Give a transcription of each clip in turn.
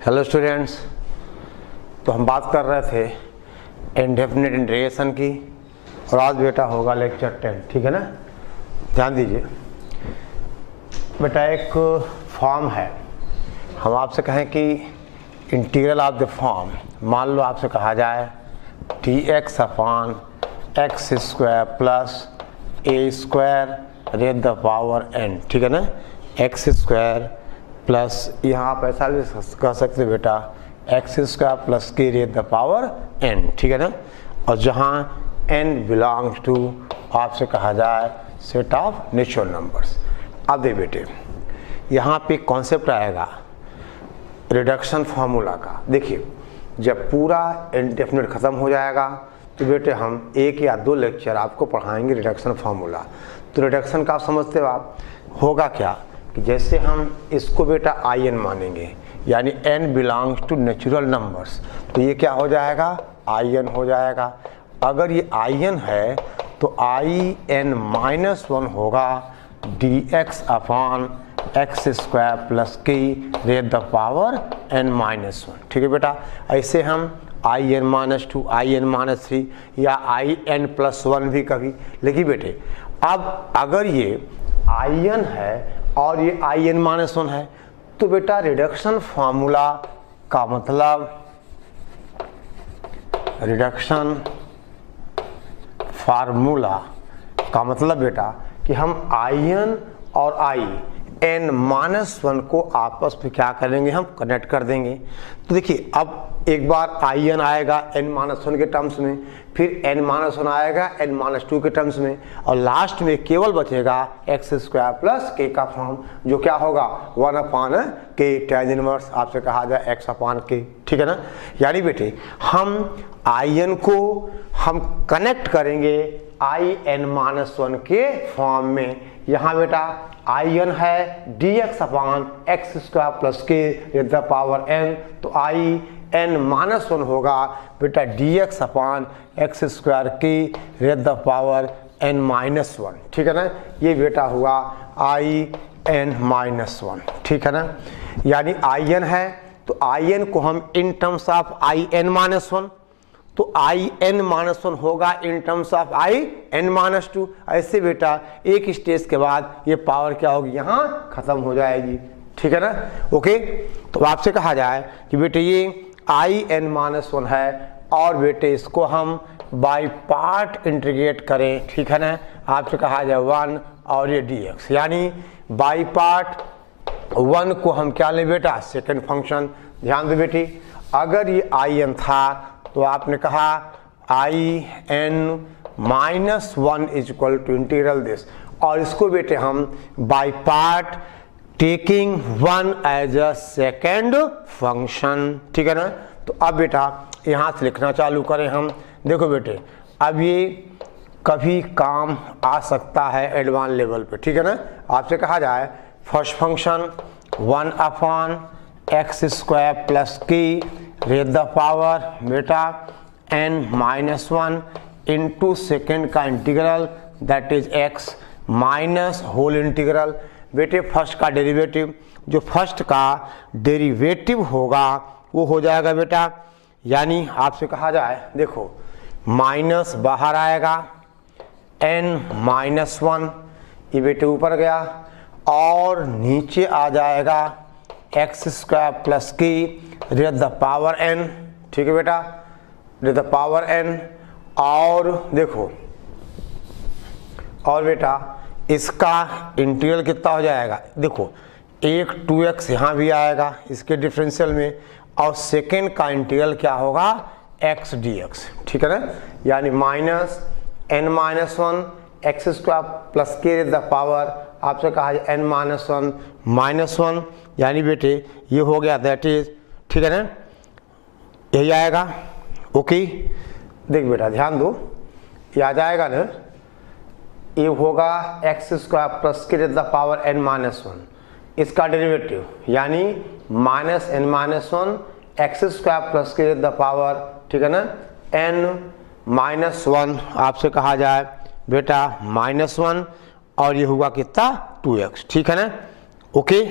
Hello students, तो हम बात कर रहे थे इंडेफिनिट इंटीग्रेशन की और आज बेटा होगा लेक्चर 10। ठीक है ना। ध्यान दीजिए बेटा, एक फॉर्म है, हम आपसे कहें कि इंटीग्रल ऑफ द फॉर्म, मान लो आपसे कहा जाए dx upon x square plus a square raise the power n। ठीक है ना। एक्स स्क्वायर प्लस यहाँ आप ऐसा भी कह सकते बेटा एक्स स्क्वायर प्लस के रेज़ द पावर n। ठीक है ना। और जहाँ n बिलोंग्स टू आपसे कहा जाए सेट ऑफ नेचुरल नंबर्स। अब दे बेटे, यहाँ पे कॉन्सेप्ट आएगा रिडक्शन फार्मूला का। देखिए, जब पूरा इंडेफिनिट ख़त्म हो जाएगा तो बेटे हम एक या दो लेक्चर आपको पढ़ाएंगे रिडक्शन फार्मूला। तो रिडक्शन का आप समझते हो, आप होगा क्या कि जैसे हम इसको बेटा in मानेंगे, यानी n belongs to natural numbers, तो ये क्या हो जाएगा, in हो जाएगा। अगर ये in है तो in-1 होगा dx upon x square plus k raise the power n-1। ठीक है बेटा। ऐसे हम in-2, in-3 या in+1 भी कभी लिखी बेटे। अब अगर ये in है और ये in-1 है तो बेटा रिडक्शन फार्मूला का मतलब, रिडक्शन फार्मूला का मतलब बेटा कि हम in और n-1 को आपस में क्या करेंगे, हम कनेक्ट कर देंगे। तो देखिए, अब एक बार in आएगा n-1 के टर्म्स में, फिर n-1 आएगा n-2 के टर्म्स में, और लास्ट में केवल बचेगा एक्स स्क्वायर प्लस के का फॉर्म, जो क्या होगा 1/k tan इनवर्स आपसे कहा जाए x/k। ठीक है ना। यानी बेटे हम in को हम कनेक्ट करेंगे in-1 के फॉर्म में। यहाँ बेटा in है dx upon x square plus के रेज़ द पावर n, तो in-1 होगा बेटा dx अपॉन एक्स स्क्वायर की रेज़ द पावर n-1। ठीक है ना। ये बेटा हुआ in-1। ठीक है ना। यानी in है तो in को हम इन टर्म्स ऑफ in-1, तो in-1 होगा इन टर्म्स ऑफ in-2। ऐसे बेटा एक स्टेज के बाद ये पावर क्या होगी, यहाँ खत्म हो जाएगी। ठीक है ना। ओके, तो आपसे कहा जाए कि बेटे ये in-1 है और बेटे इसको हम बाय पार्ट इंटीग्रेट करें। ठीक है ना। आपसे कहा जाए 1 और ये dx, यानी बाय पार्ट 1 को हम क्या लें बेटा, सेकेंड फंक्शन। ध्यान दो बेटी, अगर ये in था तो आपने कहा in-1 equal to integral this, और इसको बेटे हम by part taking 1 as a second function. ठीक है ना। तो अब बेटा यहाँ से लिखना चालू करें हम। देखो बेटे, अब ये कभी काम आ सकता है एडवांस लेवल पे। ठीक है ना। आपसे कहा जाए first function 1 upon x square plus k raise the power बेटा n-1 इंटू सेकेंड का integral that is x minus whole integral. बेटे फर्स्ट का डेरिवेटिव, जो फर्स्ट का डेरिवेटिव होगा वो हो जाएगा बेटा, यानी आपसे कहा जाए देखो माइनस बाहर आएगा n-1, ये बेटे ऊपर गया और नीचे आ जाएगा x square plus k raise the power n। ठीक है बेटा, रेज़ द पावर n। और देखो, और बेटा इसका इंटीग्रल कितना हो जाएगा, देखो एक 2x यहाँ भी आएगा इसके डिफरेंशियल में, और सेकेंड का इंटीग्रल क्या होगा x dx। ठीक है ना। यानी minus n-1 x square plus के रेज़ द पावर आपसे कहा जाए n-1 यानी बेटे ये हो गया दैट इज, ठीक है ना, यही आएगा। ओके, देख बेटा ध्यान दो, ये आ जाएगा ना, ये होगा एक्स स्क्वायर प्लस के रेज़ द पावर n-1, इसका डेरिवेटिव यानी minus n-1 x square plus के रेज़ द पावर, ठीक है ना, n-1 आपसे कहा जाए बेटा -1, और ये हुआ कितना 2x। ठीक है ना। ओके,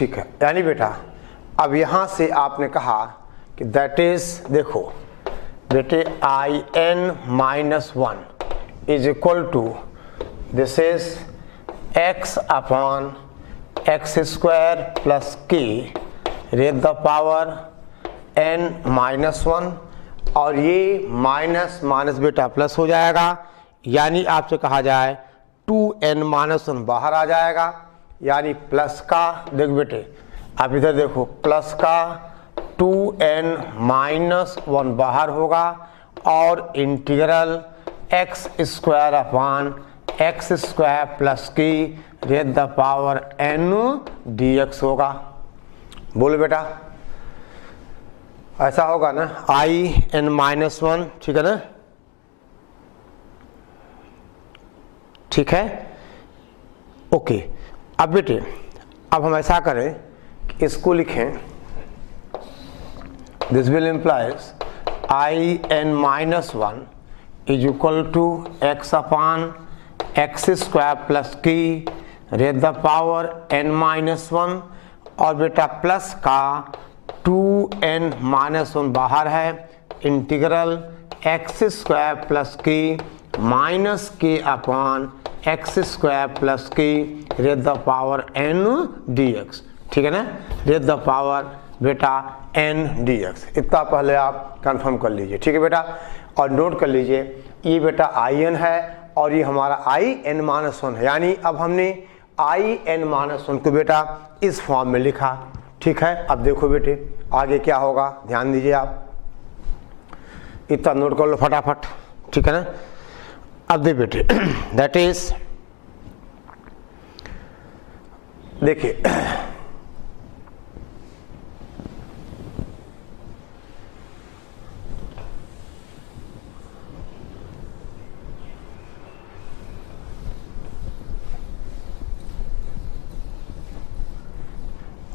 ठीक है, यानी बेटा अब यहाँ से आपने कहा कि दैट इज, देखो बेटे I n minus one is equal to this is x upon x square plus k raise the power n minus one, और ये माइनस माइनस बेटा प्लस हो जाएगा, यानी आपसे कहा जाए 2n माइनस वन बाहर आ जाएगा, यानी प्लस का, देख बेटे आप इधर देखो, प्लस का 2n माइनस वन बाहर होगा और integral x square upon x square plus k raise the power n dx होगा। बोलो बेटा ऐसा होगा ना, आई एन माइनस वन, ठीक है ना, ठीक है, ओके। अब बेटे अब हम ऐसा करें कि इसको लिखें, this will implies I n minus one is equal to x upon x square plus k raise the power n minus one, और बेटा प्लस का 2n माइनस वन बाहर है, integral x square plus k minus k upon x square plus k raise the power n dx, ठीक है ना, raise the power बेटा n dx। इतना पहले आप कंफर्म कर लीजिए, ठीक है बेटा, और नोट कर लीजिए ये बेटा आई एन है और ये हमारा आई एन माइनस वन है, यानी अब हमने आई एन माइनस वन को बेटा इस फॉर्म में लिखा, ठीक है। अब देखो बेटे आगे क्या होगा, ध्यान दीजिए आप, इतना नोट कर लो फटाफट, ठीक है ना। अब दे बेटे दैट इज, देखिए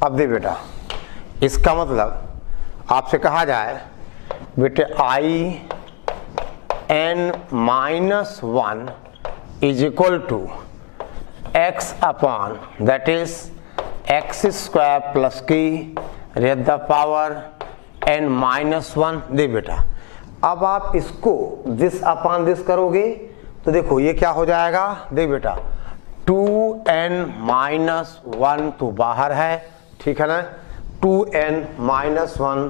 अब दे बेटा, इसका मतलब आपसे कहा जाए बेटे I n minus one is equal to x upon that is x square plus k raise the power n minus one. दे बेटा अब आप इसको दिस अपॉन दिस करोगे तो देखो ये क्या हो जाएगा, देख बेटा 2n माइनस वन तो बाहर है, ठीक है ना, 2n माइनस वन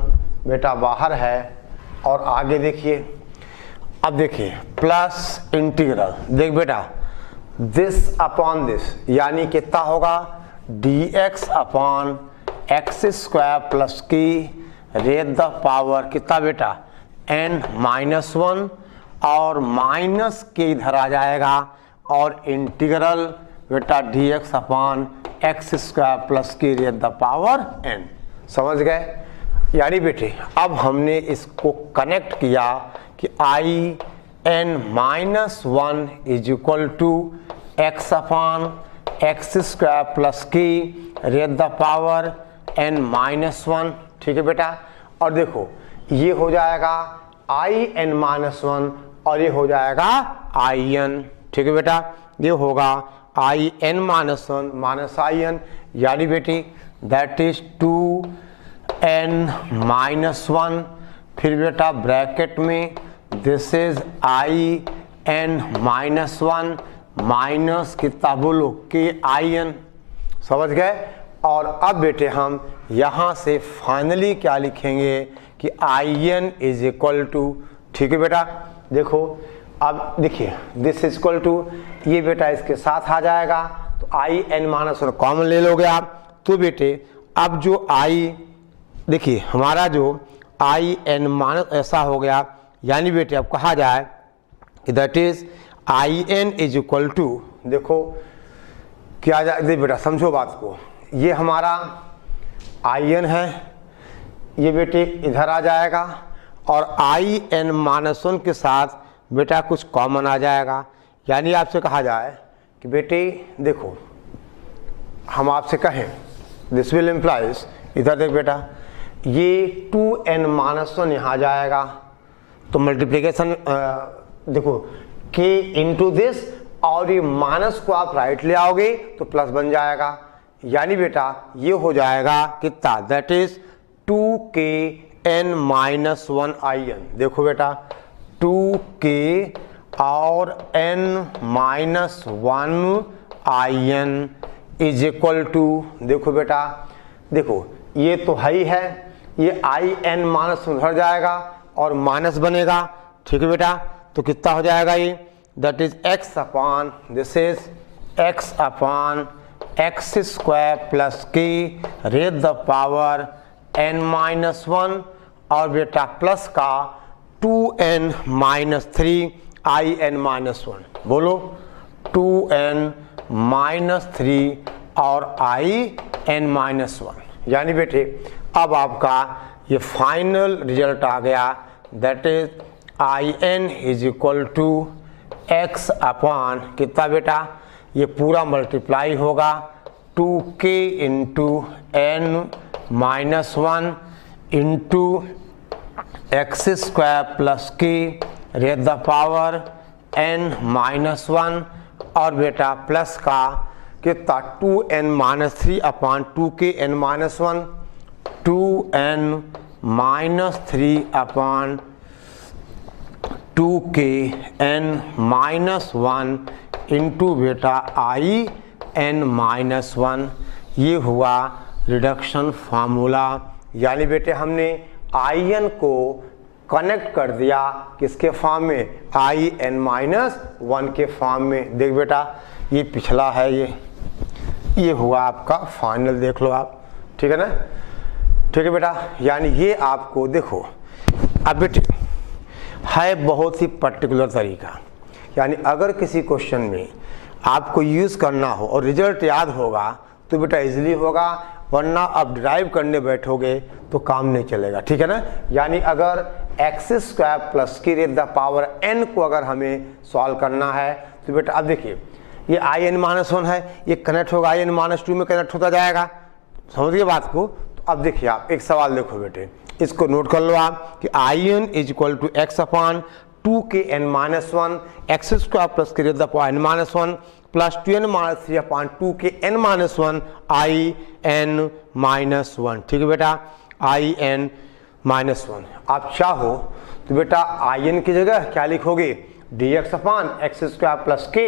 बेटा बाहर है, और आगे देखिए, अब देखिए प्लस इंटीग्रल, देख बेटा दिस अपॉन दिस, यानी कितना होगा dx upon x square plus k raise the power कितना बेटा n माइनस वन, और माइनस के इधर आ जाएगा और इंटीग्रल बेटा dx upon x square plus k raise the power n। समझ गए, यानी बेटे अब हमने इसको कनेक्ट किया कि I n minus one is equal to x upon x square plus k raise the power n minus one, ठीक है बेटा। और देखो ये हो जाएगा आई एन माइनस वन और ये हो जाएगा आई एन, ठीक है बेटा, ये होगा I n minus one minus I n, यानी बेटी that is 2n minus one, फिर बेटा ब्रैकेट में this is I n minus one minus कितना बोलो के आई एन। समझ गए, और अब बेटे हम यहाँ से फाइनली क्या लिखेंगे कि I n is equal to, ठीक है बेटा, देखो अब देखिए दिस इज इक्वल टू, ये बेटा इसके साथ आ जाएगा तो I n minus one common ले लोगे आप, तो बेटे अब जो आई देखिए हमारा जो आई एन माइनस ऐसा हो गया, यानी बेटे अब कहा जाए that is I n is equal to, देखो क्या जाए, देख बेटा समझो बात को, ये हमारा आई एन है, ये बेटे इधर आ जाएगा और आई एन माइनस वन के साथ बेटा कुछ कॉमन आ जाएगा, यानी आपसे कहा जाए कि बेटे देखो हम आपसे कहें दिस विल इम्प्लाइज, इधर देख बेटा ये 2n माइनस वन यहाँ जाएगा तो मल्टीप्लिकेशन देखो k इंटू दिस, और ये माइनस को आप राइट ले आओगे तो प्लस बन जाएगा, यानी बेटा ये हो जाएगा कितना, दैट इज 2kn-1 देखो बेटा 2k और n-1 इज इक्वल टू, देखो बेटा देखो ये तो है ही है, ये in- उधर जाएगा और माइनस बनेगा, ठीक है बेटा। तो कितना हो जाएगा ये, that is x upon, this is x upon x square plus k raise the power n-1 और बेटा प्लस का 2n-3 in-1, बोलो 2n-3 और in-1, यानी बेटे अब आपका ये फाइनल रिजल्ट आ गया, that is in is equal to x upon कितना बेटा, ये पूरा मल्टीप्लाई होगा 2k into n-1 into x square plus k raise the power n-1 और बेटा प्लस का कितना 2n-3 upon 2kn-1, 2n-3 upon 2kn-1 into बेटा in-1, ये हुआ रिडक्शन फार्मूला। यानी बेटे हमने in को कनेक्ट कर दिया किसके फॉर्म में, in-1 के फॉर्म में। देख बेटा ये पिछला है, ये हुआ आपका फाइनल, देख लो आप, ठीक है ना, ठीक है बेटा। यानी ये आपको देखो अब बेटे है बहुत ही पर्टिकुलर तरीका, यानी अगर किसी क्वेश्चन में आपको यूज़ करना हो और रिजल्ट याद होगा तो बेटा इजीली होगा, वरना आप ड्राइव करने बैठोगे तो काम नहीं चलेगा, ठीक है ना। यानी अगर x square plus k raise the power n को अगर हमें सॉल्व करना है तो बेटा अब देखिए ये in-1 है, ये कनेक्ट होगा in-2 में कनेक्ट होता जाएगा, समझिए बात को। तो अब देखिए आप एक सवाल देखो बेटे, इसको नोट कर लो आप कि in is equal to x upon 2kn-1 x square plus k raise the power n-1 plus 2n-3 upon 2kn-1 in-1, ठीक है बेटा in-1। आप चाहो तो बेटा in की जगह क्या लिखोगे, dx upon x square plus k।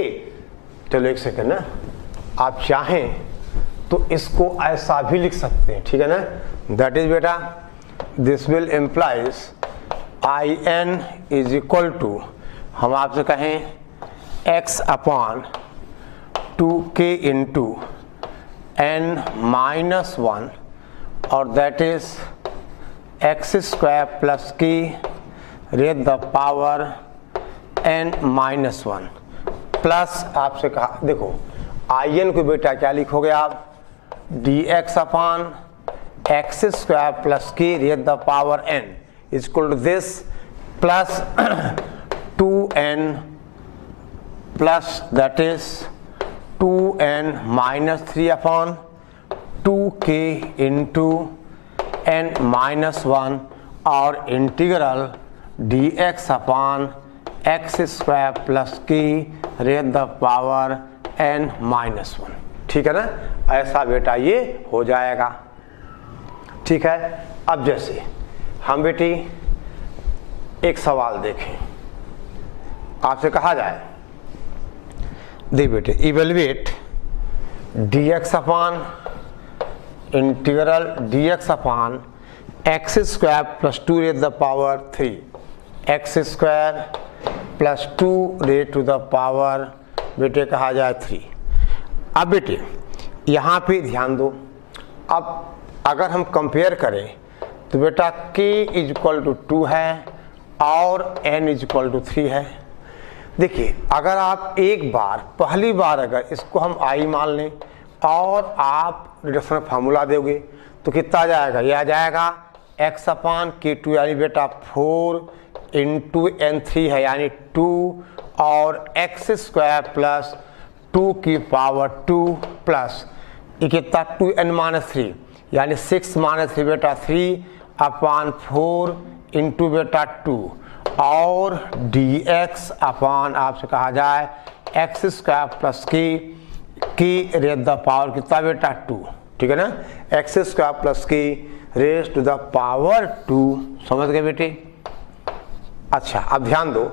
चलो एक सेकेंड ना, आप चाहें तो इसको ऐसा भी लिख सकते हैं, ठीक है ना, दैट इज बेटा this will implies in is equal to, हम आपसे कहें x upon 2k into n-1 और that is x square plus k raise the power n-1 plus आपसे कहा देखो in को बेटा क्या लिखोगे आप, dx upon x square plus k raise the power n is equal to this plus 2n plus that is 2n-3 upon 2k into n-1 और integral dx upon x square plus k raise the power n-1, ठीक है ना, ऐसा बेटा ये हो जाएगा, ठीक है। अब जैसे हम बेटी एक सवाल देखें, आपसे कहा जाए देख बेटे evaluate dx upon integral dx upon x square plus 2 raise the power 3 x square plus 2 raise to the power बेटे कहा जाए 3। अब बेटे यहाँ पे ध्यान दो, अब अगर हम कंपेयर करें तो बेटा k इज इक्वल टू 2 है और n इज इक्वल टू 3 है। देखिए अगर आप एक बार पहली बार अगर इसको हम i मान लें और आप रिडक्शन फार्मूला दोगे तो कितना आ जाएगा, ये आ जाएगा x अपॉन k2 यानी बेटा 4 इंटू n3 है यानी 2 और एक्स स्क्वायर प्लस 2 की पावर 2 प्लस ये कितना 2n-3 यानी 6-3 बेटा 3 अपॉन 4 इंटू बेटा 2 और dx अपॉन आपसे कहा जाए एक्स स्क्वायर प्लस की की रेज द पावर कितना बेटा 2, ठीक है ना, x square plus k raise to the power 2, समझ गए बेटे। अच्छा अब ध्यान दो,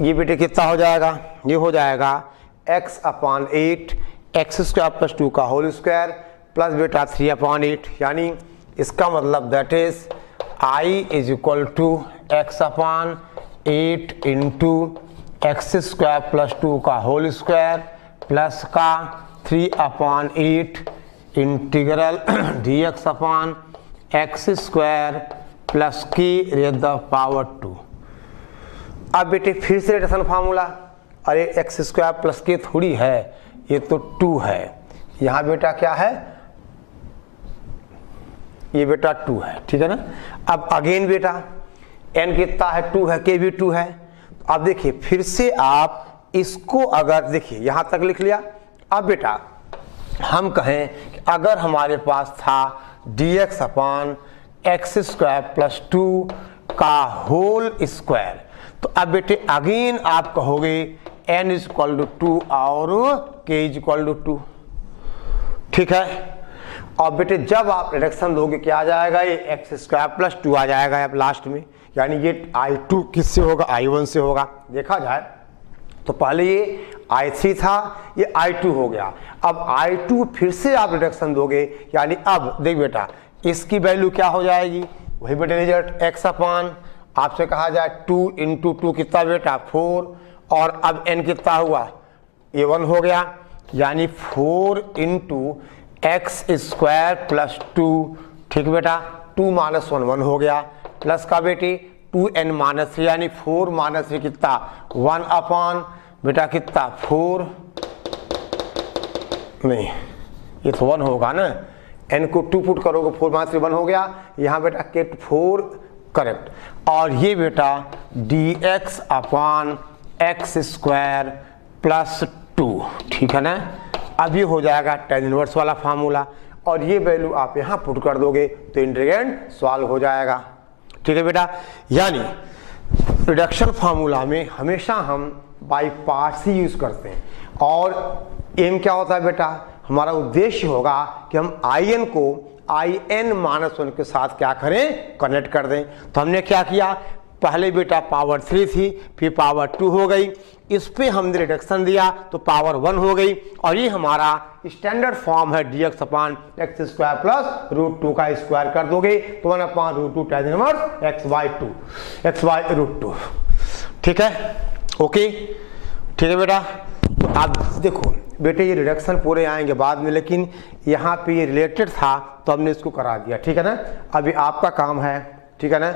ये बेटे कितना हो जाएगा, ये हो जाएगा x/8 एक्स स्क्वायर प्लस 2 का होल स्क्वायर प्लस बेटा 3/8, यानी इसका मतलब that is I is equal to x/8 into x square plus 2 का होल स्क्वायर प्लस का 3/8 integral dx upon x square plus k raise the power 2। अब बेटे फिर से रिडक्शन फार्मूला, अरे एक्स स्क्वायर प्लस के थोड़ी है, ये तो 2 है, यहाँ बेटा क्या है, ये बेटा 2 है, ठीक है ना। अब अगेन बेटा n कितना है 2 है, k भी 2 है। अब देखिए फिर से आप इसको अगर देखिए यहाँ तक लिख लिया। अब बेटा हम कहें कि अगर हमारे पास था dx upon x square plus 2 का होल स्क्वायर, तो अब बेटे अगेन आप कहोगे n इज इक्वल टू 2 और k इज इक्वल टू 2, ठीक है। और बेटे जब आप रिडक्शन दोगे क्या आ जाएगा, ये एक्स स्क्वायर प्लस 2 आ जाएगा अब लास्ट में, यानी ये I2 किससे होगा, I1 से होगा। देखा जाए तो पहले ये I3 था, ये I2 हो गया। अब I2 फिर से आप रिडक्शन दोगे, यानी अब देख बेटा इसकी वैल्यू क्या हो जाएगी, वही बेटे रिजल्ट x अपॉन आपसे कहा जाए 2 इंटू 2 कितना बेटा 4, और अब n कितना हुआ, ये 1 हो गया, यानी 4 इंटू एक्स स्क्वायर प्लस 2, ठीक बेटा 2 माइनस 1 1 हो गया, प्लस का बेटी 2n माइनस 3, यानी 4 माइनस 3 कितना 1 अपॉन बेटा कितना 4, नहीं ये तो 1 होगा ना, n को 2 पुट करोगे 4 माइनस 3 1 हो गया, यहाँ बेटा के 4 करेक्ट, और ये बेटा dx upon x square plus 2, ठीक है ना। अब ये हो जाएगा tan इनवर्स वाला फार्मूला, और ये वैल्यू आप यहाँ पुट कर दोगे तो इंटीग्रेंड सॉल्व हो जाएगा, ठीक है बेटा। यानी रिडक्शन फार्मूला में हमेशा हम बाई पार्ट्स ही यूज करते हैं, और एम क्या होता है बेटा, हमारा उद्देश्य होगा कि हम in को in-1 के साथ क्या करें, कनेक्ट कर दें। तो हमने क्या किया, पहले बेटा पावर 3 थी, फिर पावर 2 हो गई, इस पे हमने रिडक्शन दिया तो पावर 1 हो गई, और ये हमारा स्टैंडर्ड फॉर्म है dx upon x square plus root 2 का स्क्वायर कर दोगे तो 1 upon root 2 tan inverse x by root 2, ठीक है, ओके, ठीक है बेटा। तो आप देखो बेटे ये रिडक्शन पूरे आएंगे बाद में, लेकिन यहाँ पे ये रिलेटेड था तो हमने इसको करा दिया, ठीक है ना। अभी आपका काम है, ठीक है ना,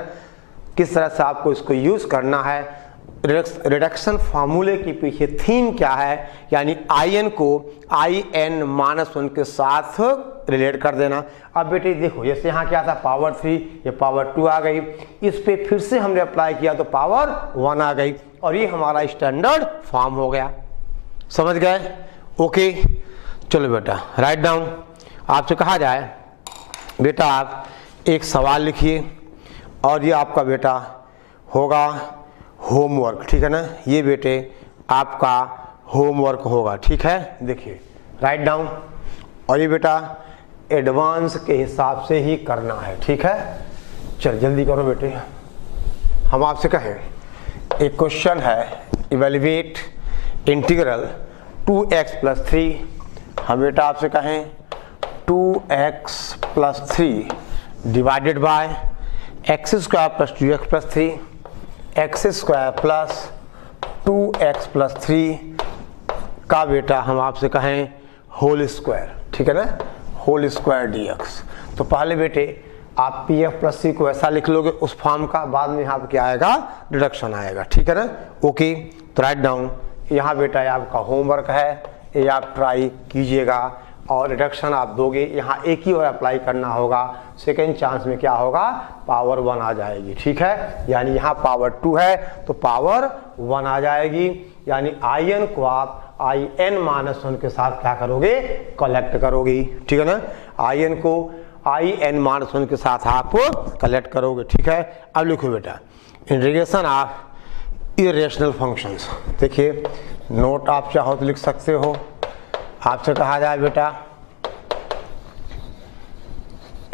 किस तरह से आपको इसको यूज करना है। रिडक्शन फार्मूले के पीछे थीम क्या है, यानी in को in-1 के साथ रिलेट कर देना। अब बेटे देखो जैसे यहाँ क्या था पावर 3, ये पावर 2 आ गई, इस पे फिर से हमने अप्लाई किया तो पावर 1 आ गई, और ये हमारा स्टैंडर्ड फॉर्म हो गया, समझ गए, ओके। चलो बेटा राइट डाउन, आपसे कहा जाए बेटा आप एक सवाल लिखिए, और ये आपका बेटा होगा होमवर्क, ठीक है ना, ये बेटे आपका होमवर्क होगा, ठीक है। देखिए राइट डाउन, और ये बेटा एडवांस के हिसाब से ही करना है, ठीक है। चल जल्दी करो बेटे। हम आपसे कहें एक क्वेश्चन है, इवेल्युएट इंटीग्रल 2x प्लस 3, हम बेटा आपसे कहें 2x plus 3 divided by x square plus 2x plus 3, x square plus 2x plus 3 का बेटा हम आपसे कहें होल स्क्वायर, ठीक है ना, होल स्क्वायर dx। तो पहले बेटे आप pf प्लस c को ऐसा लिख लोगे उस फॉर्म का, बाद में यहाँ पे क्या आएगा, डिडक्शन आएगा, ठीक है ना, ओके। तो राइट डाउन, यहाँ बेटा ये आपका होमवर्क है, ये आप ट्राई कीजिएगा, और रिडक्शन आप दोगे, यहाँ एक ही और अप्लाई करना होगा, सेकेंड चांस में क्या होगा, पावर 1 आ जाएगी, ठीक है। यानी यहाँ पावर 2 है तो पावर 1 आ जाएगी, यानी in को आप in-1 के साथ क्या करोगे, कलेक्ट करोगी, ठीक है ना, in को in-1 के साथ आप कलेक्ट करोगे, ठीक है। अब लिखो बेटा इंटीग्रेशन ऑफ इरेशनल फंक्शंस, देखिए नोट आप चाहो तो लिख सकते हो, आपसे कहा जाए बेटा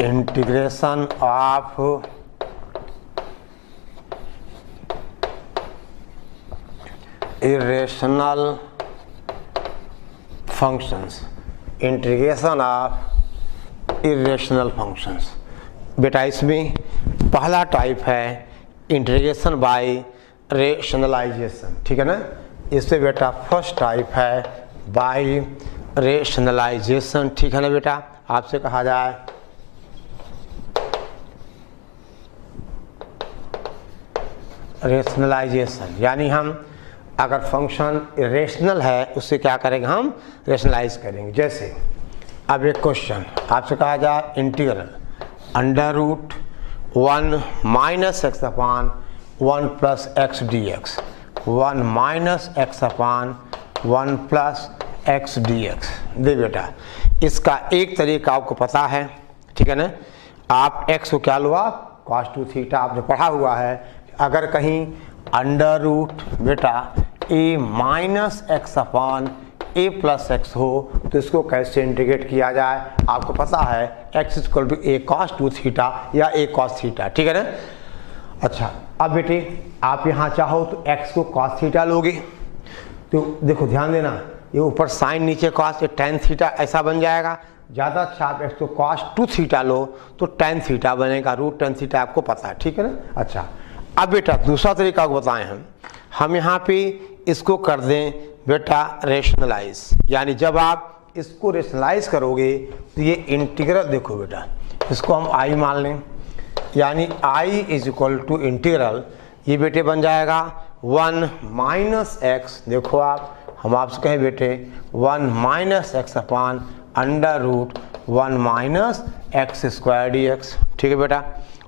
integration of irrational functions, integration of irrational functions. बेटा इसमें पहला टाइप है इंटीग्रेशन बाय रेशनलाइजेशन, ठीक है ना। इससे बेटा फर्स्ट टाइप है बाय रेशनलाइजेशन, ठीक है ना बेटा। आपसे कहा जाए रेशनलाइजेशन, यानी हम अगर फंक्शन इरेशनल है उससे क्या करेंगे, हम रेशनलाइज करेंगे। जैसे अब एक क्वेश्चन आपसे कहा जाए integral under root 1 minus x upon 1 plus x d x, 1 minus x upon 1 plus x d x. दे बेटा इसका एक तरीका आपको पता है, ठीक है ना। आप एक्स को क्या लो, आप कॉस 2 थीटा आपने पढ़ा हुआ है। अगर कहीं अंडर रूट बेटा ए माइनस एक्स अपान ए प्लस एक्स हो तो इसको कैसे इंटीग्रेट किया जाए, आपको पता है x equal to a cos 2 theta या ए कॉस थीटा, ठीक है ना। अच्छा अब बेटे आप यहाँ चाहो तो एक्स को कॉस थीटा लोगे तो देखो ध्यान देना, ये ऊपर साइन नीचे कॉस, ये टेन थीटा ऐसा बन जाएगा। ज़्यादा अच्छा आप एक्स को कॉस 2 थीटा लो तो टेन थीटा बनेगा, रूट टेन थीटा आपको पता है, ठीक है ना। अच्छा अब बेटा दूसरा तरीका बताएं हम यहाँ पे इसको कर दें बेटा रेशनलाइज, यानी जब आप इसको रेशनलाइज करोगे तो ये इंटीग्रल देखो बेटा इसको हम आई मान लें, यानी I is equal to integral, ये बेटे बन जाएगा 1 माइनस एक्स, देखो आप हम आपसे कहें बेटे 1 minus x upon under root 1 minus x square d x, ठीक है बेटा।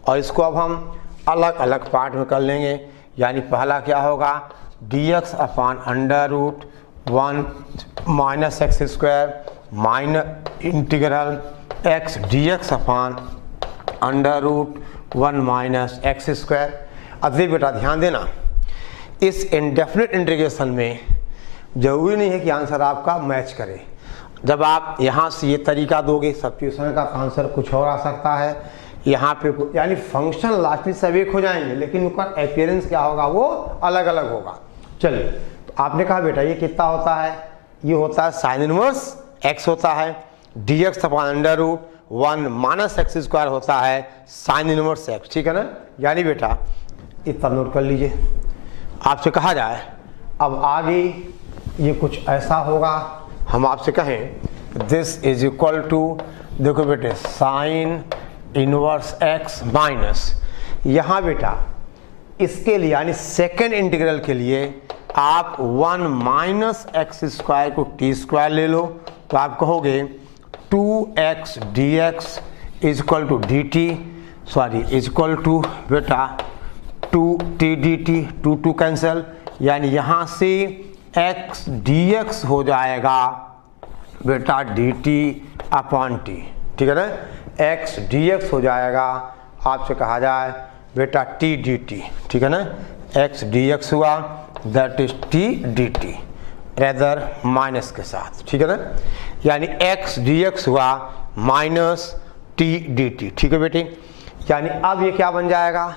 और इसको अब हम अलग अलग पार्ट में कर लेंगे, यानी पहला क्या होगा d x upon under root 1 minus x square minus integral x d x upon under root 1 minus x square. अब देखिए बेटा ध्यान देना, इस इंडेफिनिट इंटीग्रेशन में जरूरी नहीं है कि आंसर आपका मैच करे। जब आप यहाँ से ये तरीका दोगे सब्स्टिट्यूशन का आंसर कुछ और आ सकता है, यहाँ पे यानी फंक्शन लास्ट में सब एक हो जाएंगे लेकिन उनका अपीयरेंस क्या होगा वो अलग अलग होगा। चलिए तो आपने कहा बेटा ये कितना होता है, ये होता है साइन इनवर्स एक्स होता है, d x upon under root 1 minus x square होता है साइन इनवर्स एक्स, ठीक है ना। यानी बेटा इतना नोट कर लीजिए। आपसे कहा जाए अब आगे ये कुछ ऐसा होगा, हम आपसे कहें दिस इज इक्वल टू, देखो बेटे साइन इनवर्स एक्स माइनस, यहाँ बेटा इसके लिए यानी सेकेंड इंटीग्रल के लिए आप 1 माइनस एक्स स्क्वायर को टी स्क्वायर ले लो तो आप कहोगे 2x dx is equal to d t, sorry is equal to बेटा 2t dt, 2 कैंसिल, यानी यहाँ से x dx हो जाएगा बेटा dt अपॉन t, ठीक है ना। x dx हो जाएगा आपसे कहा जाए बेटा t dt, ठीक है ना। x dx हुआ that is t dt rather minus के साथ, ठीक है ना। यानी x dx हुआ माइनस t dt, ठीक है बेटी। यानी अब ये क्या बन जाएगा,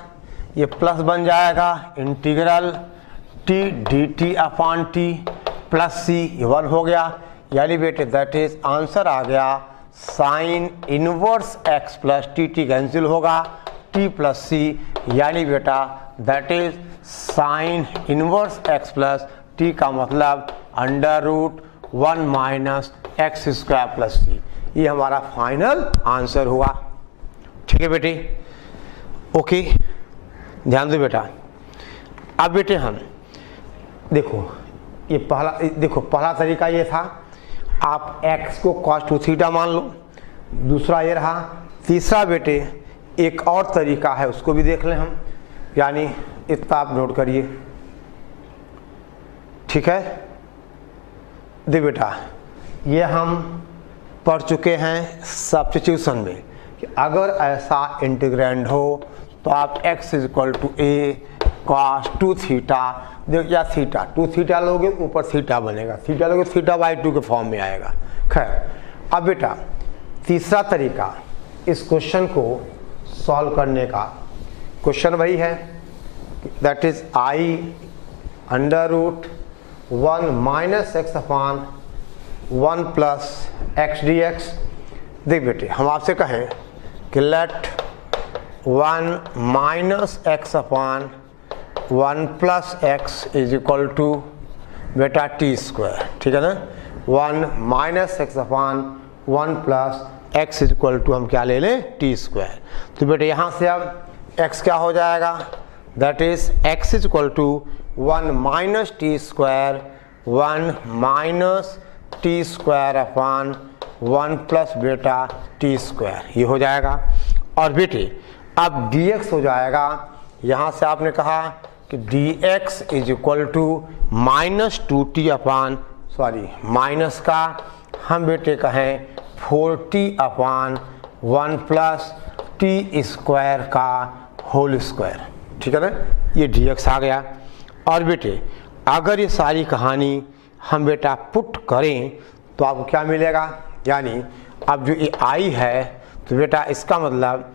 ये प्लस बन जाएगा integral t dt upon t plus c, ये 1 हो गया। यानी बेटे दैट इज आंसर आ गया sine inverse x plus t cancel होगा t प्लस c, यानी बेटा that is sine inverse x plus t का मतलब under root 1 minus x square plus c, ये हमारा फाइनल आंसर हुआ, ठीक है बेटे। ओके ध्यान दो बेटा। अब बेटे हम देखो ये पहला तरीका ये था, आप x को cos 2 थीटा मान लो, दूसरा ये रहा। तीसरा बेटे एक और तरीका है उसको भी देख लें हम, यानी इतना आप नोट करिए, ठीक है। दे बेटा ये हम पढ़ चुके हैं सब्स्टिट्यूशन में कि अगर ऐसा इंटीग्रैंड हो तो आप x is equal to a cos 2 theta, देखो या थीटा 2 थीटा लोगे ऊपर थीटा बनेगा, थीटा लोगे थीटा बाई 2 के फॉर्म में आएगा, खैर, अब बेटा तीसरा तरीका इस क्वेश्चन को सॉल्व करने का, क्वेश्चन वही है, that is I under root 1 minus x upon 1 plus x d x. देख बेटे, हम आपसे कहें कि let 1 minus x upon 1 plus x is equal to बेटा टी स्क्वायर, ठीक है ना। 1 minus x upon 1 plus x is equal to हम क्या ले लें, टी स्क्वायर। तो बेटे यहाँ से अब x क्या हो जाएगा, that is x is equal to 1 minus t square 1 minus t square upon 1 plus बेटा टी स्क्वायर, ये हो जाएगा। और बेटे अब dx हो जाएगा, यहाँ से आपने कहा कि dx is equal to minus 2t upon minus का हम बेटे कहें 4t upon 1 plus t square का होल स्क्वायर, ठीक है ना। ये dx आ गया। और बेटे अगर ये सारी कहानी हम बेटा पुट करें तो आपको क्या मिलेगा, यानी अब जो ये आई है तो बेटा इसका मतलब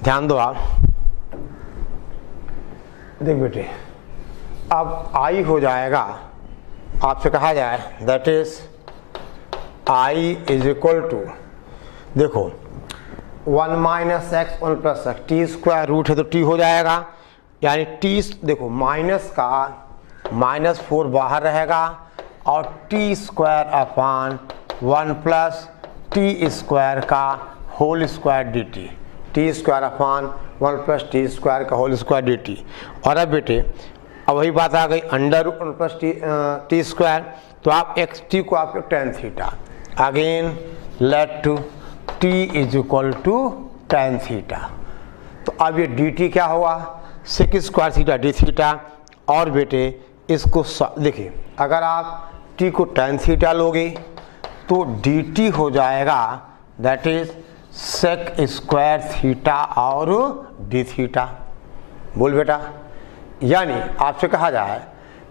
ध्यान दो आप, देख बेटे अब आई हो जाएगा, आपसे कहा जाए that is I is equal to, देखो 1 minus x 1 plus x, t square root है तो टी हो जाएगा, यानी टी देखो माइनस का -4 बाहर रहेगा और t square upon 1 plus t square का whole square d t, t square upon 1 plus t square का होल स्क्वायर डी टी। और अब बेटे अब वही बात आ गई under root 1 plus t square, तो आप एक्स टी को आपके tan theta, again let to t is equal to tan theta. तो अब ये डी टी क्या हुआ, sec square theta D theta. और बेटे इसको देखिए अगर आप टी को टेन थीटा लोगे तो डी टी हो जाएगा that is sec square theta और डी थीटा। बोल बेटा, यानी आपसे कहा जाए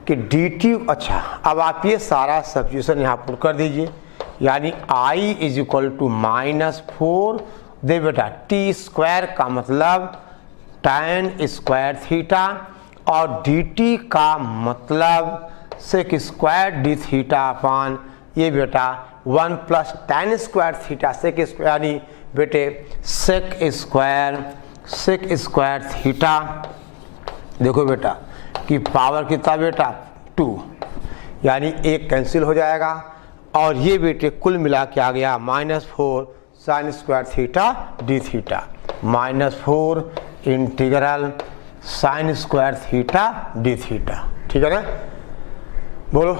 कि डी टी, अच्छा अब आप ये सारा सब्स्टिट्यूशन यहाँ पुट कर दीजिए, यानी आई इज इक्वल टू -4 दे बेटा टी स्क्वायर का मतलब tan स्क्वायर थीटा और डी टी का मतलब sec square d theta upon ये बेटा 1 plus tan square theta sec square, यानी बेटे सेक स्क्वायर थीटा, देखो बेटा कि पावर कितना बेटा 2, यानी एक कैंसिल हो जाएगा और ये बेटे कुल मिला के आ गया -4 sine square theta D theta, -4 integral sine square theta D theta, ठीक है ना। बोलो,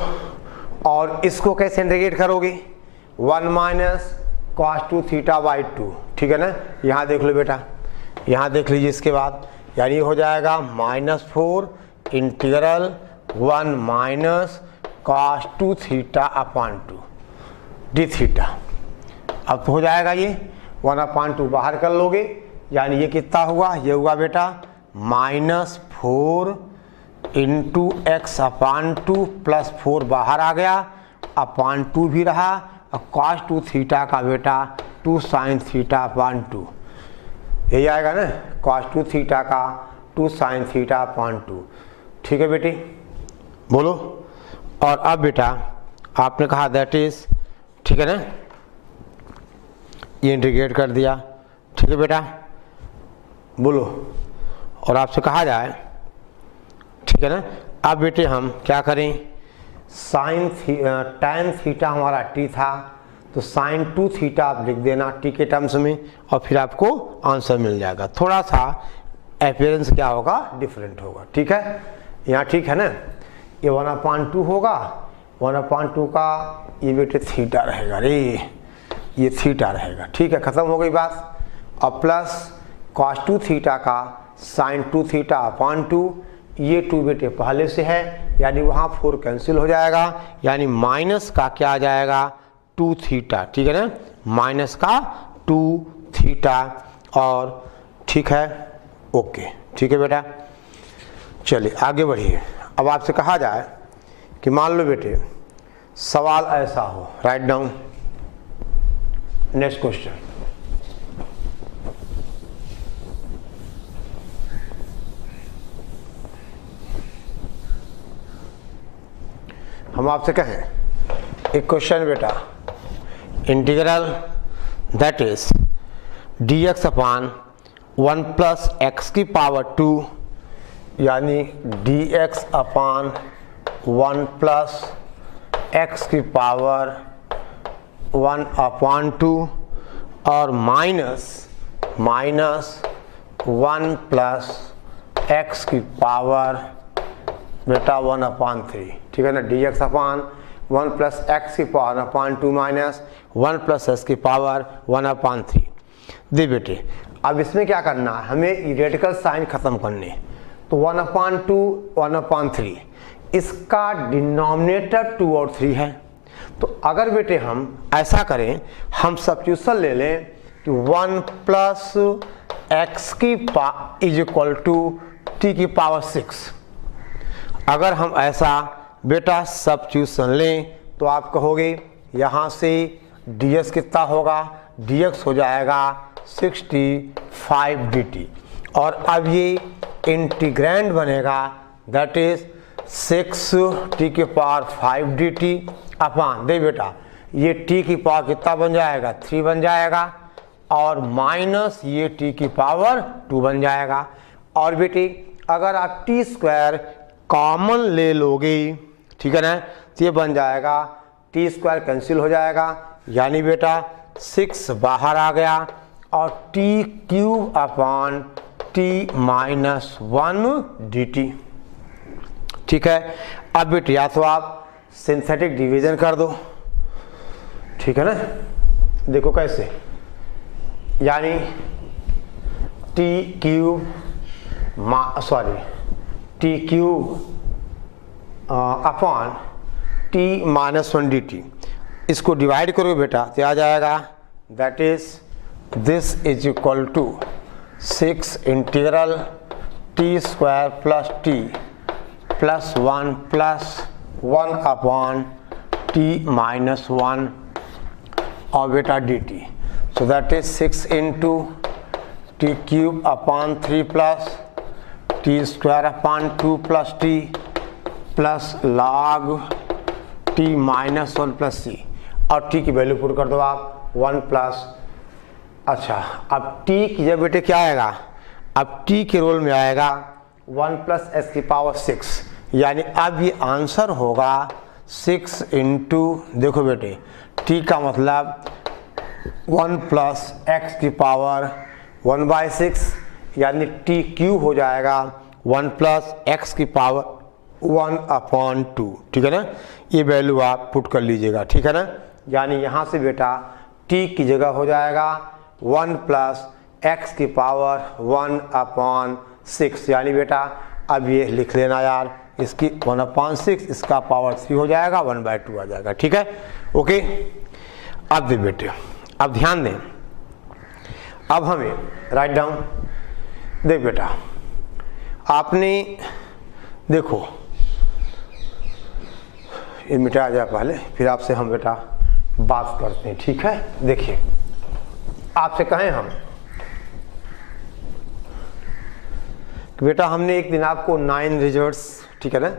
और इसको कैसे इंटीग्रेट करोगे, 1 माइनस कॉस 2 थीटा बाई 2, ठीक है ना। यहाँ देख लो बेटा, यहाँ देख लीजिए इसके बाद, यानी हो जाएगा -4 integral 1 minus cos 2 theta upon 2 D theta. अब तो हो जाएगा ये 1/2 बाहर कर लोगे, यानी ये कितना हुआ, ये हुआ बेटा -4 इंटू एक्स अपान 2 प्लस 4 बाहर आ गया, अपान 2 भी रहा और कॉस 2 थीटा का बेटा 2 साइन थीटा अपान 2, यही आएगा ना, कॉस 2 थीटा का 2 साइन थीटा अपान 2, ठीक है बेटी। बोलो, और अब बेटा आपने कहा दैट इज, ठीक है ना, ये इंटीग्रेट कर दिया, ठीक है बेटा। बोलो, और आपसे कहा जाए, ठीक है ना, अब बेटे हम क्या करें, tan थीटा हमारा t था तो sin 2 थीटा आप लिख देना t के टर्म्स में और फिर आपको आंसर मिल जाएगा। थोड़ा सा अपीयरेंस क्या होगा, डिफरेंट होगा, ठीक है। यहाँ ठीक है ना, ये 1/2 होगा, 1/2 का ये बेटे थीटा रहेगा, रे ये थीटा रहेगा, ठीक है, खत्म हो गई बात। और प्लस cos 2 थीटा का sin 2 थीटा अपान 2, ये 2 बेटे पहले से है, यानी वहाँ 4 कैंसिल हो जाएगा, यानी माइनस का क्या आ जाएगा 2 थीटा, ठीक है ना, माइनस का 2 थीटा। और ठीक है, ओके, ठीक है बेटा। चलिए आगे बढ़िए। अब आपसे कहा जाए कि मान लो बेटे सवाल ऐसा हो, राइट डाउन, नेक्स्ट क्वेश्चन। हम आपसे कहें एक क्वेश्चन बेटा, integral that is dx upon 1 plus x की पावर 2, यानी dx अपान 1 प्लस एक्स की पावर 1 अपान 2 और माइनस 1 प्लस एक्स की पावर बेटा 1 अपान 3, ठीक है ना। dx अपान 1 प्लस एक्स की पावर अपान 2 माइनस 1 प्लस एक्स की पावर 1 अपान 3। दे बेटे अब इसमें क्या करना है, हमें रेडिकल साइन खत्म करने, तो 1 अपान 2 1 अपान 3, इसका डिनोमिनेटर 2 और 3 है। तो अगर बेटे हम ऐसा करें, हम सब्स्टिट्यूशन ले लें कि 1 प्लस एक्स की इज इक्वल टू टी की पावर 6। अगर हम ऐसा बेटा सब्स्टिट्यूशन लें तो आप कहोगे यहाँ से dx कितना होगा, dx हो जाएगा 65 dt, और अब ये इंटीग्रैंड बनेगा दैट इज 6 की पावर 5 dt अपान, दे बेटा ये t की पावर कितना बन जाएगा 3 बन जाएगा, और माइनस ये t की पावर 2 बन जाएगा। और बेटी अगर आप t स्क्वायर कॉमन ले लोगे, ठीक है ना, तो ये बन जाएगा t स्क्वायर कैंसिल हो जाएगा, यानी बेटा 6 बाहर आ गया और t क्यूब अपान t माइनस 1 dt, ठीक है। अब बेटे या तो आप सिंथेटिक डिवीजन कर दो, ठीक है ना, देखो कैसे, यानी t cube t cube upon t minus 1 dt, इसको डिवाइड करोगे बेटा तो आ जाएगा that is this is equal to 6 integral t square plus t plus 1 plus 1 upon t minus 1 और बेटा dt, so that is 6 into t cube upon 3 plus t square upon 2 plus t plus log t minus 1 plus C, और t की value put कर दो आप 1 plus, अच्छा अब T की जब बेटे क्या आएगा, अब टी के रोल में आएगा 1 प्लस एस की पावर 6, यानी अब ये आंसर होगा 6 इंटू, देखो बेटे टी का मतलब 1 प्लस एक्स की पावर 1/6, यानी टी क्यू हो जाएगा 1 प्लस एक्स की पावर 1 अपॉन 2, ठीक है ना। ये वैल्यू आप पुट कर लीजिएगा, ठीक है ना, यानी यहाँ से बेटा टी की जगह हो जाएगा 1 प्लस एक्स की पावर 1 अपॉन 6, यानी बेटा अब ये लिख लेना यार, इसकी 1 अपॉन 6, इसका पावर 3 हो जाएगा, 1/2 आ जाएगा, ठीक है, ओके। अब दे बेटे अब ध्यान दें, अब हमें राइट डाउन, देख बेटा आपने देखो ये मिटा जाए पहले, फिर आपसे हम बेटा बात करते हैं, ठीक है। देखिए आपसे कहें हम कि बेटा हमने एक दिन आपको 9 रिजल्ट्स, ठीक है ना,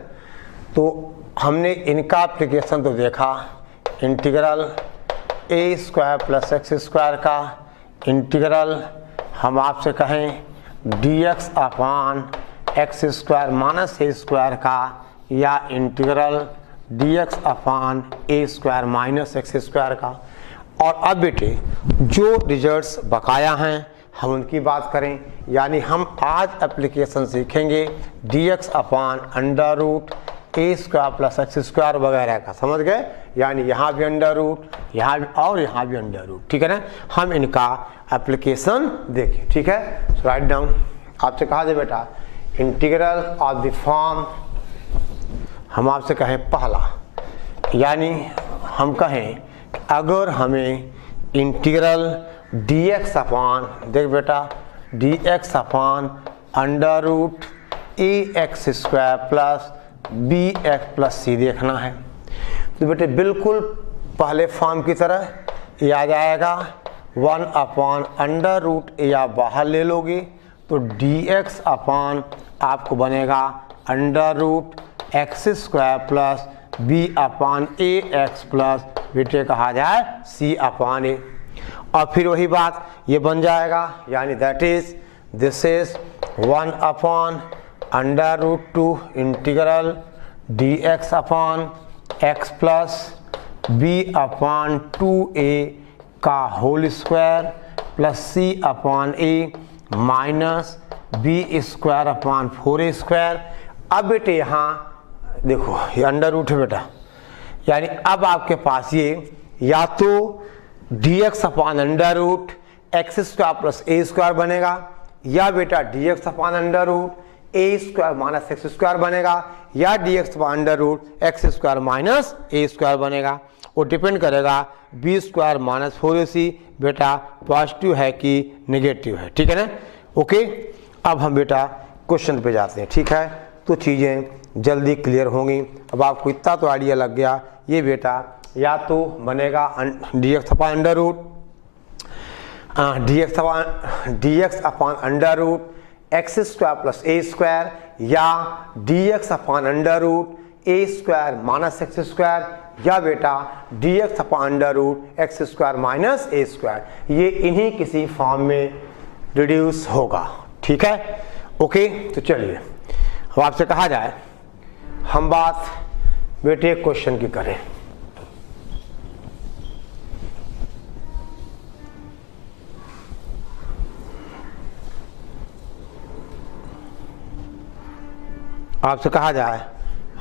तो हमने इनका एप्लीकेशन तो देखा, इंटीग्रल ए स्क्वायर प्लस एक्स स्क्वायर का, इंटीग्रल हम आपसे कहें dx upon x square minus a square का, या इंटीग्रल dx अपान ए स्क्वायर माइनस एक्स स्क्वायर का। और अब बेटे जो रिजल्ट्स बकाया हैं हम उनकी बात करें, यानी हम आज एप्लीकेशन सीखेंगे dx upon under root a square plus x square वगैरह का, समझ गए, यानी यहाँ भी अंडर रूट, यहाँ भी और यहाँ भी अंडर रूट, ठीक है ना। हम इनका एप्लीकेशन देखें, ठीक है। सो राइट डाउन, आपसे कहा जाए बेटा इंटीग्रल ऑफ द फॉर्म, हम आपसे कहें पहला, यानी हम कहें अगर हमें इंटीग्रल dx अपान, देख बेटा dx upon under root a x square plus b x plus c देखना है, तो बेटे बिल्कुल पहले फॉर्म की तरह ये आ जाएगा 1 अपान अंडर रूट ए, आप बाहर ले लोगे तो dx अपान आपको बनेगा under root x square plus b upon a x plus बेटे कहा जाए c अपान ए। और फिर वही बात ये बन जाएगा, यानी that is this is 1 upon under root 2 integral dx upon x plus b upon 2a का whole square plus c upon a minus b square upon 4a square. अब बेटे यहाँ देखो ये अंडर रूट है बेटा, यानी अब आपके पास ये या तो dx upon under root x square plus a square बनेगा, या बेटा dx upon under root a square minus x square बनेगा, या dx upon under root x square minus a square बनेगा। वो डिपेंड करेगा बी स्क्वायर माइनस 4ac बेटा positive है कि नेगेटिव है, ठीक है ना। ओके, अब हम बेटा क्वेश्चन पे जाते हैं, ठीक है, तो चीज़ें जल्दी क्लियर होंगी। अब आपको इतना तो आइडिया लग गया, ये बेटा या तो बनेगा dx upon under root dx upon under root x square plus a square, या dx upon under root a square minus x square, या बेटा dx upon under root x square minus a square. ये इन्हीं किसी form में reduce होगा, ठीक है। ओके, तो चलिए अब आपसे कहा जाए हम बात बेटे क्वेश्चन की करें। आपसे कहा जाए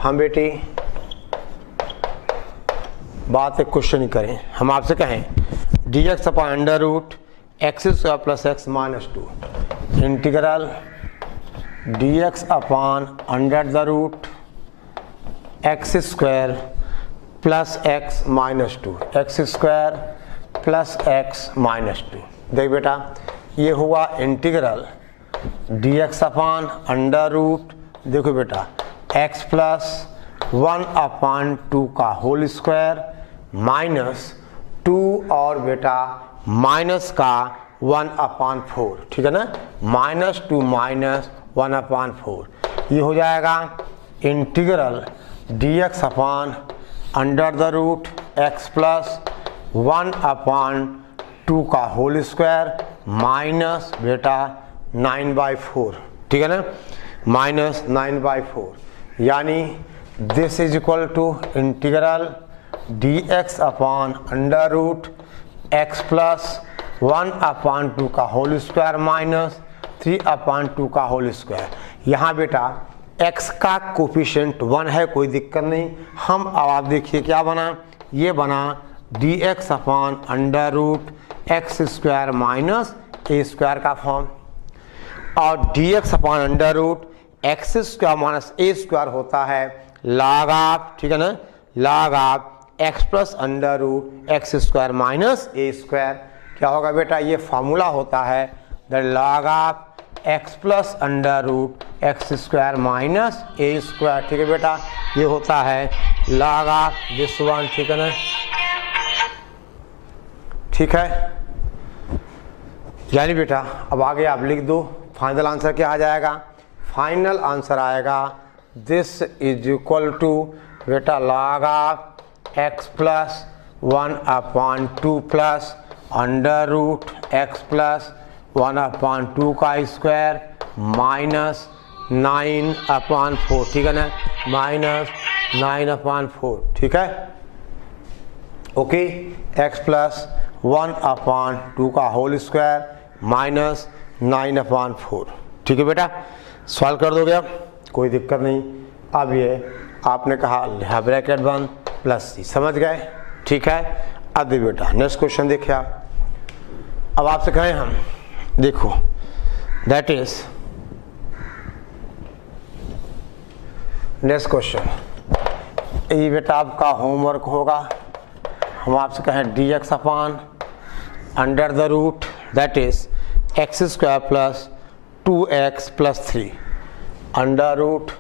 हम बेटे बात एक क्वेश्चन ही करें, हम आपसे कहें dx upon under root x square plus x minus 2 integral dx upon under the root x square plus x minus 2 x square plus x minus 2। देख बेटा ये हुआ integral dx upon under root, देखो बेटा x प्लस 1 अपान 2 का whole square minus 2 और बेटा minus का 1 अपान 4, ठीक है ना, माइनस 2 माइनस 1 अपान 4। ये हो जाएगा integral dx upon under the root x plus 1 upon 2 का होल स्क्वायर माइनस बेटा 9/4, ठीक है ना, माइनस 9/4, यानी this is equal to integral dx upon under root x plus 1 upon 2 का होल स्क्वायर माइनस 3 अपान 2 का होल स्क्वायर। यहाँ बेटा x का कोफिशिएंट 1 है, कोई दिक्कत नहीं। हम अब आप देखिए क्या बना, ये बना dx upon under root x square minus a square का फॉर्म, और dx upon under root x square minus a square होता है log ऑफ, ठीक है ना, log of x plus under root x square minus a square. क्या होगा बेटा, ये फार्मूला होता है the log of x plus under root x square minus a square, ठीक है बेटा, ये होता है log ऑफ दिस वन, ठीक है ना, ठीक है। यानी बेटा अब आगे आप लिख दो, फाइनल आंसर क्या आ जाएगा, फाइनल आंसर आएगा दिस इज इक्वल टू बेटा log of x plus 1 upon 2 plus under root x plus 1 upon 2 का स्क्वायर माइनस 9 अपान 4, ठीक है ना, माइनस 9 अपान 4, ठीक है। ओके, x प्लस 1 अपान 2 का होल स्क्वायर माइनस 9 अपान 4, ठीक है बेटा, सॉल्व कर दोगे अब, कोई दिक्कत नहीं। अब ये आपने कहा ब्रैकेट बंद प्लस सी, समझ गए, ठीक है। अब बेटा नेक्स्ट क्वेश्चन देखिए आप, अब आपसे कहें हम देखो दैट इज नेक्स्ट क्वेश्चन, ये बेटा आपका होमवर्क होगा। हम आपसे कहें dx upon under the root that is x square plus 2x plus 3 under root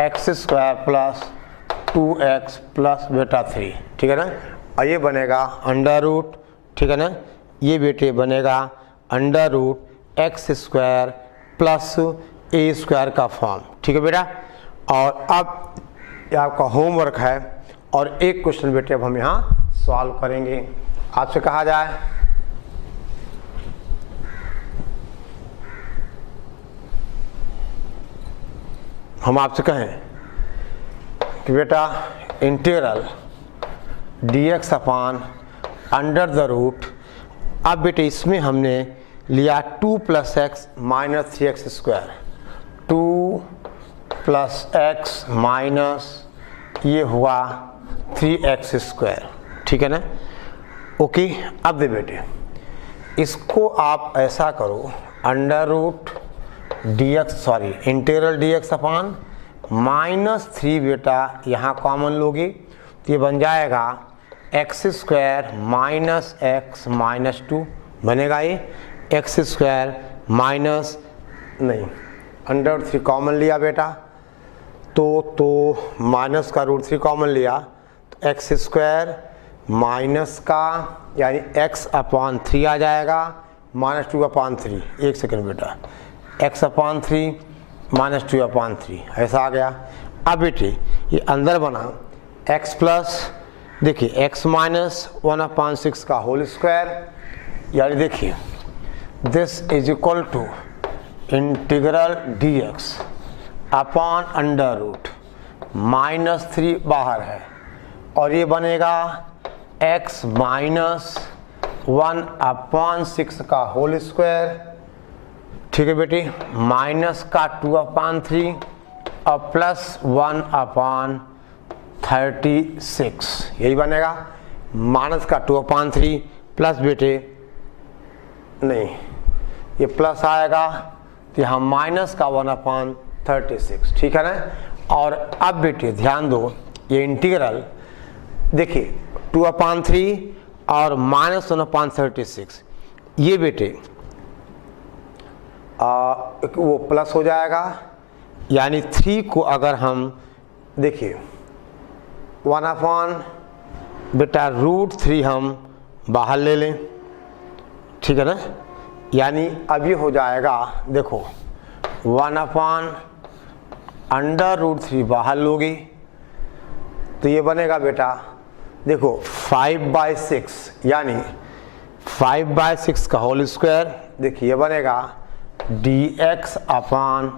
x square plus 2x plus बेटा 3, ठीक है ना, और ये बनेगा अंडर रूट ठीक है ना। ये बेटे बनेगा under root x square plus a square का फॉर्म, ठीक है बेटा। और अब ये आपका होमवर्क है और एक क्वेश्चन बेटे अब हम यहाँ सॉल्व करेंगे। आपसे कहा जाए हम आपसे कहें कि बेटा integral dx upon under the root, अब बेटे इसमें हमने लिया 2 + x - 3x square, 2 + x minus ये हुआ 3x स्क्वायर, ठीक है ना। ओके, अब दे बेटे इसको आप ऐसा करो अंडर रूट इंटीग्रल dx अपान -3 बेटा यहाँ कॉमन लोगे तो ये बन जाएगा x square minus x minus 2 बनेगा। ये x स्क्वायर माइनस नहीं अंडर 3 कॉमन लिया बेटा तो माइनस का √3 कॉमन लिया तो x स्क्वायर माइनस का यानी x अपान 3 आ जाएगा -2 अपान 3। एक सेकेंड बेटा, x अपान 3 -2 अपान 3 ऐसा आ गया। अब बेटे ये अंदर बना x प्लस देखिए x माइनस 1/6 का होल स्क्वायर, यानी देखिए this is equal to integral dx upon under root -3 बाहर है और ये बनेगा x माइनस 1/6 का होल स्क्वायर, ठीक है बेटी, माइनस का 2/3 और प्लस 1/36 यही बनेगा। माइनस का 2/3 प्लस बेटे नहीं ये प्लस आएगा तो यहाँ माइनस का 1/36, ठीक है ना। और अब बेटे ध्यान दो ये इंटीग्रल देखिए 2/3 और -1/36 ये बेटे वो प्लस हो जाएगा, यानी 3 को अगर हम देखिए 1/ बेटा √3 हम बाहर ले लें, ठीक है ना। यानी अब ये हो जाएगा देखो 1/ अंडर √3 बाहर लोगे तो ये बनेगा बेटा देखो 5/6 यानी 5/6 का होल स्क्वायर, देखिए ये बनेगा dx अपान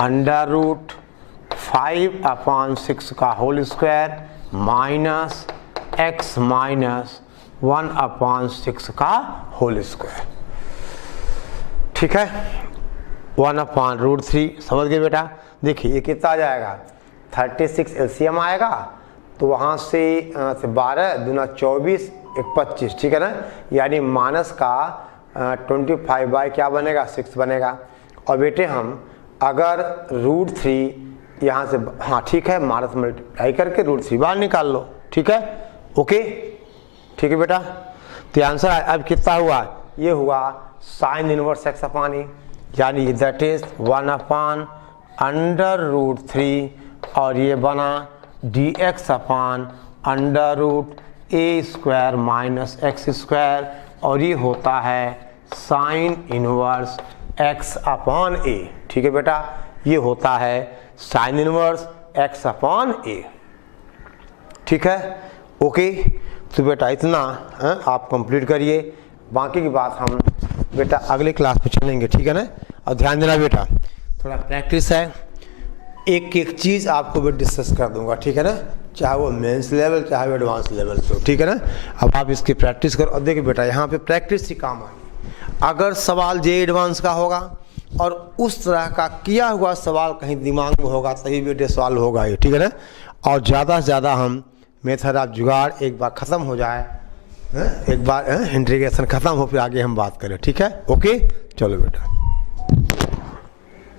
अंडर रूट 5/6 का whole square minus x minus 1/6 का होल स्क्वायर, ठीक है। 1/√3 समझ गए बेटा। देखिए ये कितना आ जाएगा 36 एलसीएम आएगा तो वहाँ से 12 दूना 24 1 25, ठीक है ना। यानी माइनस का 25 बाई क्या बनेगा 6 बनेगा। और बेटे हम अगर √3 यहाँ से हाँ ठीक है माइनस मल्टीप्लाई करके √3 बाहर निकाल लो, ठीक है। ओके ठीक है बेटा। तो आंसर अब कितना हुआ, ये हुआ साइन इनवर्स x अपान e, यानी दैट इज 1/√3 और ये बना dx अपान √a² माइनस x स्क्वायर और ये होता है sign inverse x upon a, ठीक है बेटा। ये होता है sign inverse x upon a, ठीक है। ओके तो बेटा इतना आप कंप्लीट करिए, बाकी की बात हम बेटा अगले क्लास में चलेंगे, ठीक है ना। और ध्यान देना बेटा थोड़ा प्रैक्टिस है, एक एक चीज़ आपको भी डिस्कस कर दूंगा, ठीक है ना, चाहे वो मेंस लेवल चाहे वो एडवांस लेवल पे, ठीक है ना। अब आप इसकी प्रैक्टिस करो। और देखिए बेटा यहाँ पे प्रैक्टिस ही काम आएगी। अगर सवाल जे एडवांस का होगा और उस तरह का किया हुआ सवाल कहीं दिमाग में होगा तभी बेटे सवाल होगा ये, ठीक है ना। और ज़्यादा से ज़्यादा हम मेथड आप जुगाड़ एक बार ख़त्म हो जाए, एक बार इंटीग्रेशन ख़त्म हो फिर आगे हम बात करें, ठीक है। ओके चलो बेटा।